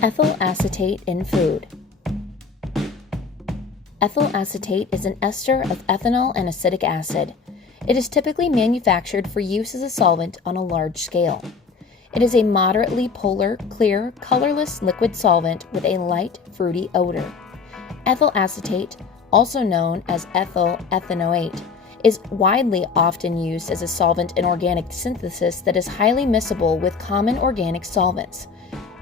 Ethyl acetate in food. Ethyl acetate is an ester of ethanol and acetic acid. It is typically manufactured for use as a solvent on a large scale. It is a moderately polar, clear, colorless liquid solvent with a light, fruity odor. Ethyl acetate, also known as ethyl ethanoate, is widely often used as a solvent in organic synthesis that is highly miscible with common organic solvents.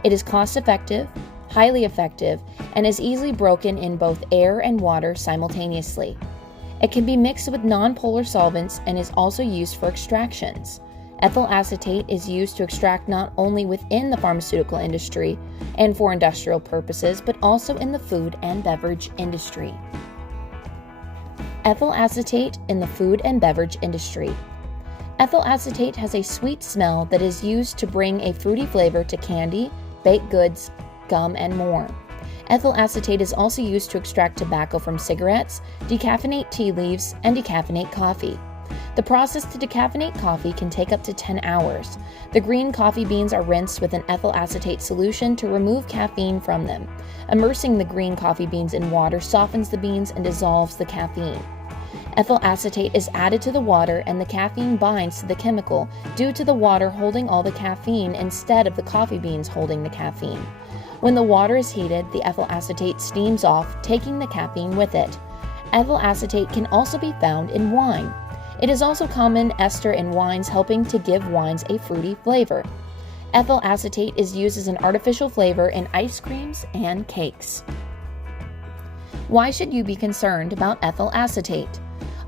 It is cost-effective, highly effective, and is easily broken in both air and water simultaneously. It can be mixed with non-polar solvents and is also used for extractions. Ethyl acetate is used to extract not only within the pharmaceutical industry and for industrial purposes, but also in the food and beverage industry. Ethyl acetate in the food and beverage industry. Ethyl acetate has a sweet smell that is used to bring a fruity flavor to candy, baked goods, gum, and more. Ethyl acetate is also used to extract tobacco from cigarettes, decaffeinate tea leaves, and decaffeinate coffee. The process to decaffeinate coffee can take up to 10 hours. The green coffee beans are rinsed with an ethyl acetate solution to remove caffeine from them. Immersing the green coffee beans in water softens the beans and dissolves the caffeine. Ethyl acetate is added to the water and the caffeine binds to the chemical due to the water holding all the caffeine instead of the coffee beans holding the caffeine. When the water is heated, the ethyl acetate steams off, taking the caffeine with it. Ethyl acetate can also be found in wine. It is also common ester in wines, helping to give wines a fruity flavor. Ethyl acetate is used as an artificial flavor in ice creams and cakes. Why should you be concerned about ethyl acetate?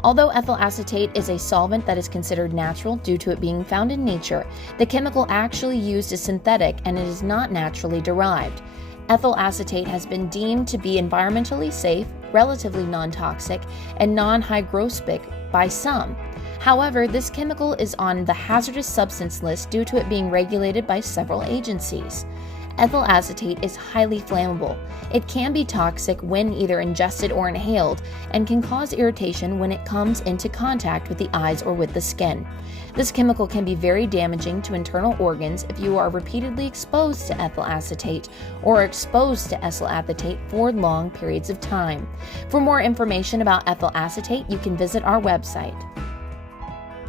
Although ethyl acetate is a solvent that is considered natural due to it being found in nature, the chemical actually used is synthetic and it is not naturally derived. Ethyl acetate has been deemed to be environmentally safe, relatively non-toxic, and non-hygroscopic by some. However, this chemical is on the hazardous substance list due to it being regulated by several agencies. Ethyl acetate is highly flammable. It can be toxic when either ingested or inhaled and can cause irritation when it comes into contact with the eyes or with the skin. This chemical can be very damaging to internal organs if you are repeatedly exposed to ethyl acetate or exposed to ethyl acetate for long periods of time. For more information about ethyl acetate, you can visit our website.